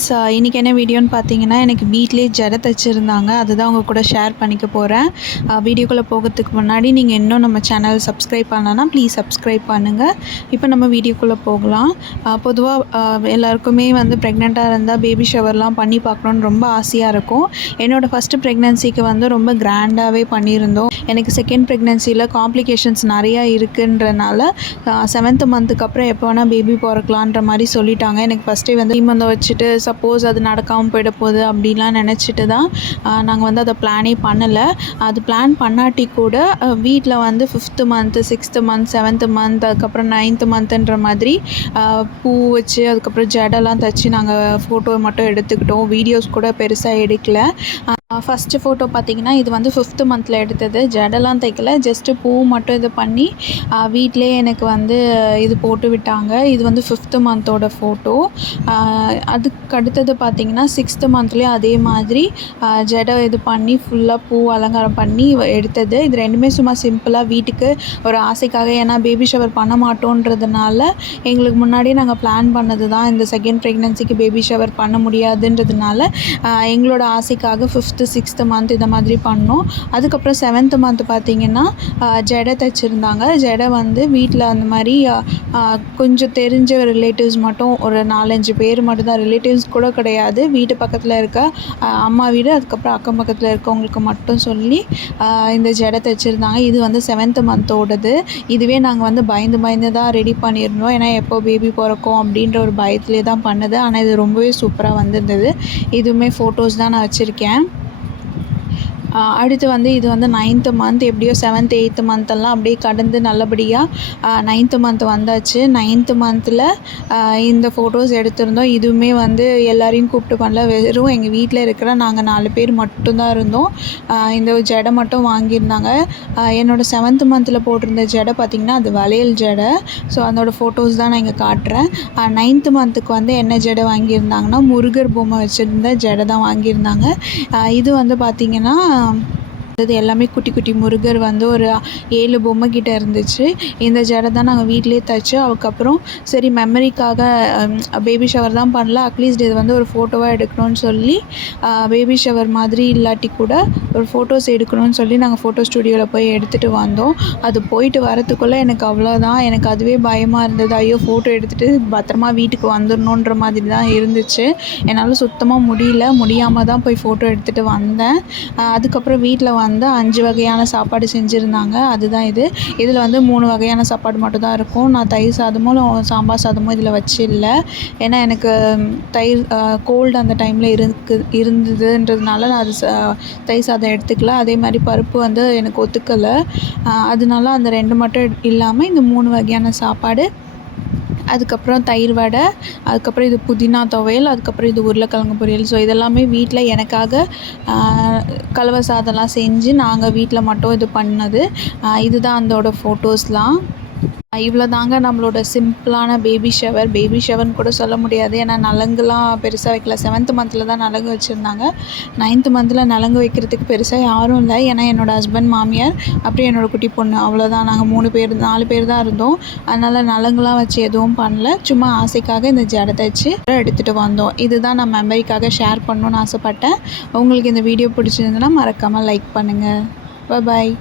Friends, இன்றைக்கி என்ன வீடியோன்னு பார்த்தீங்கன்னா, எனக்கு வீட்டிலே ஜடை தைச்சிருந்தாங்க. அதுதான் உங்கள் கூட ஷேர் பண்ணிக்க போகிறேன். வீடியோக்குள்ளே போகிறதுக்கு முன்னாடி நீங்கள் இன்னும் நம்ம சேனல் சப்ஸ்கிரைப் பண்ணலன்னா ப்ளீஸ் சப்ஸ்கிரைப் பண்ணுங்கள். இப்போ நம்ம வீடியோக்குள்ளே போகலாம். பொதுவாக எல்லாருக்குமே வந்து ப்ரெக்னெண்ட்டாக இருந்தால் பேபி ஷவர்லாம் பண்ணி பார்க்கணுன்னு ரொம்ப ஆசையாக இருக்கும். என்னோடய ஃபஸ்ட்டு ப்ரெக்னென்சிக்கு வந்து ரொம்ப கிராண்டாகவே பண்ணியிருந்தோம். எனக்கு செகண்ட் ப்ரெக்னென்சியில் காம்ப்ளிகேஷன்ஸ் நிறையா இருக்குன்றனால 7th மந்த்துக்கு அப்புறம் எப்போ வேணால் பேபி பிறக்கலான்ற மாதிரி சொல்லிட்டாங்க. எனக்கு ஃபஸ்ட்டே வந்து ஈமந்த வச்சுட்டு சப்போஸ் அது நடக்காமல் போயிட போகுது அப்படின்லாம் நினச்சிட்டு தான் நாங்கள் வந்து அதை பிளானே பண்ணலை. அது பிளான் பண்ணாட்டி கூட வீட்டில் வந்து 5th month 6th month 7th month அதுக்கப்புறம் 9th மந்த்துன்ற மாதிரி பூ வச்சு அதுக்கப்புறம் ஜடெல்லாம் தைச்சி நாங்கள் ஃபோட்டோ மட்டும் எடுத்துக்கிட்டோம். வீடியோஸ் கூட பெருசாக எடுக்கலை. ஃபஸ்ட்டு ஃபோட்டோ பார்த்திங்கன்னா இது வந்து 5th மந்தில் எடுத்தது. ஜடெல்லாம் தைக்கல, ஜஸ்ட்டு பூ மட்டும் இது பண்ணி வீட்டிலே எனக்கு வந்து இது போட்டு விட்டாங்க. இது வந்து 5th மந்தோட ஃபோட்டோ. அதுக்கு அடுத்தது பார்த்திங்கன்னா 6th மந்த்லேயும் அதே மாதிரி ஜடை இது பண்ணி ஃபுல்லாக பூ அலங்காரம் பண்ணி எடுத்தது. இது ரெண்டுமே சும்மா சிம்பிளாக வீட்டுக்கு ஒரு ஆசைக்காக, ஏன்னா பேபி ஷவர் பண்ண மாட்டோன்றதுனால எங்களுக்கு முன்னாடியே நாங்கள் பிளான் பண்ணது தான். இந்த செகண்ட் ப்ரெக்னென்சிக்கு பேபி ஷவர் பண்ண முடியாதுன்றதுனால எங்களோட ஆசைக்காக 5th 6th மந்த் இந்த மாதிரி பண்ணோம். அதுக்கப்புறம் 7th மந்த் பார்த்திங்கன்னா ஜடை தைச்சிருந்தாங்க. ஜடை வந்து வீட்டில் அந்த மாதிரி கொஞ்சம் தெரிஞ்ச ரிலேட்டிவ்ஸ் மட்டும் ஒரு 4-5 பேர் மட்டும்தான், ரிலேட்டிவ்ஸ் கூட கிடையாது, வீட்டு பக்கத்தில் இருக்க அம்மா வீடு அதுக்கப்புறம் அக்கம் பக்கத்தில் இருக்கவங்களுக்கு மட்டும் சொல்லி இந்த ஜடை தைச்சிருந்தாங்க. இது வந்து 7th மந்தோடது. இதுவே நாங்கள் வந்து பயந்து தான் ரெடி பண்ணியிருந்தோம். ஏன்னா எப்போ பேபி பிறக்கும் அப்படின்ற ஒரு பயத்துலேயே தான் பண்ணது. ஆனால் இது ரொம்பவே சூப்பராக வந்திருந்தது. இதுவுமே ஃபோட்டோஸ் தான் நான் வச்சுருக்கேன். அடுத்து வந்து இது வந்து 9th மந்த். எப்படியோ 7th 8th மந்த்தெல்லாம் அப்படியே கடந்து நல்லபடியாக 9th மந்த் வந்தாச்சு. 9th மந்தில் இந்த ஃபோட்டோஸ் எடுத்திருந்தோம். இதுவுமே வந்து எல்லாரையும் கூப்பிட்டு பண்ணல, வெறும் எங்கள் வீட்டில் இருக்கிற நாங்கள் 4 பேர் மட்டும்தான் இருந்தோம். இந்த ஜடை மட்டும் வாங்கியிருந்தாங்க. என்னோடய 7th மந்தில் போட்டிருந்த ஜடை பார்த்திங்கன்னா அது வளையல் ஜடை. ஸோ அதோடய ஃபோட்டோஸ் தான் நான் இங்கே காட்டுறேன். 9th மந்த்துக்கு வந்து என்ன ஜடை வாங்கியிருந்தாங்கன்னா முருகர் பொம்மை வச்சுருந்த ஜடை தான் வாங்கியிருந்தாங்க. இது வந்து பார்த்திங்கன்னா இது எல்லாமே குட்டி குட்டி முருகர் வந்து ஒரு 7 பொம்மை கிட்ட இருந்துச்சு. இந்த ஜடை தான் நாங்கள் வீட்டிலே தைச்சு அதுக்கப்புறம் சரி மெமரிக்காக பேபி ஷவர் தான் பண்ணல, அட்லீஸ்ட் இது வந்து ஒரு ஃபோட்டோவாக எடுக்கணும்னு சொல்லி பேபி ஷவர் மாதிரி இல்லாட்டி கூட ஒரு ஃபோட்டோஸ் எடுக்கணும்னு சொல்லி நாங்கள் ஃபோட்டோ ஸ்டுடியோவில் போய் எடுத்துகிட்டு வந்தோம். அது போயிட்டு வரத்துக்குள்ளே எனக்கு அவ்வளோதான், எனக்கு அதுவே பயமாக இருந்தது. ஐயோ ஃபோட்டோ எடுத்துகிட்டு பத்திரமா வீட்டுக்கு வந்துடணுன்ற மாதிரி தான் இருந்துச்சு. என்னால் சுத்தமாக முடியாமல் தான் போய் ஃபோட்டோ எடுத்துகிட்டு வந்தேன். அதுக்கப்புறம் வீட்டில் வந்து 5 வகையான சாப்பாடு செஞ்சுருந்தாங்க. அதுதான் இதில் வந்து 3 வகையான சாப்பாடு மட்டும் தான் இருக்கும். நான் தயிர் சாதமும் சாம்பார் சாதமும் இதில் வச்சில்லை. ஏன்னா எனக்கு தயிர் கோல்டு அந்த டைமில் இருந்ததுன்றதுனால நான் அது தயிர் சாதம் எடுத்துக்கல. அதே மாதிரி பருப்பு வந்து எனக்கு ஒத்துக்கலை. அதனால அந்த 2 மட்டும் இல்லாமல் இந்த 3 வகையான சாப்பாடு, அதுக்கப்புறம் தயிர் வடை, அதுக்கப்புறம் இது புதினா துவையல், அதுக்கப்புறம் இது உருளைக்கிழங்கு பொரியல். ஸோ இதெல்லாமே வீட்டில் எனக்காக கலவை சாதம்லாம் செஞ்சு நாங்கள் வீட்டில் மட்டும் இது பண்ணது. இதுதான் அதோட ஃபோட்டோஸ்லாம். இவ்வளோ தாங்க நம்மளோட சிம்பிளான பேபி ஷவர்னு கூட சொல்ல முடியாது. ஏன்னா நலங்குலாம் பெருசாக வைக்கல. 7th மந்தில் தான் நலங்கு வச்சுருந்தாங்க. 9th மந்தில் நலங்கு வைக்கிறதுக்கு பெருசாக யாரும் இல்லை. ஏன்னா என்னோடய ஹஸ்பண்ட், மாமியார், அப்புறம் என்னோடய குட்டி பொண்ணு, அவ்வளோதான். நாங்கள் 4 பேர் தான் இருந்தோம். அதனால் நலங்குலாம் வச்சு எதுவும் பண்ணல. சும்மா ஆசைக்காக இந்த ஜடை தைச்சி எடுத்துகிட்டு வந்தோம். இதுதான் நான் மெமரிக்காக ஷேர் பண்ணணுன்னு ஆசைப்பட்டேன். உங்களுக்கு இந்த வீடியோ பிடிச்சிருந்துன்னா மறக்காமல் லைக் பண்ணுங்கள். பாய்.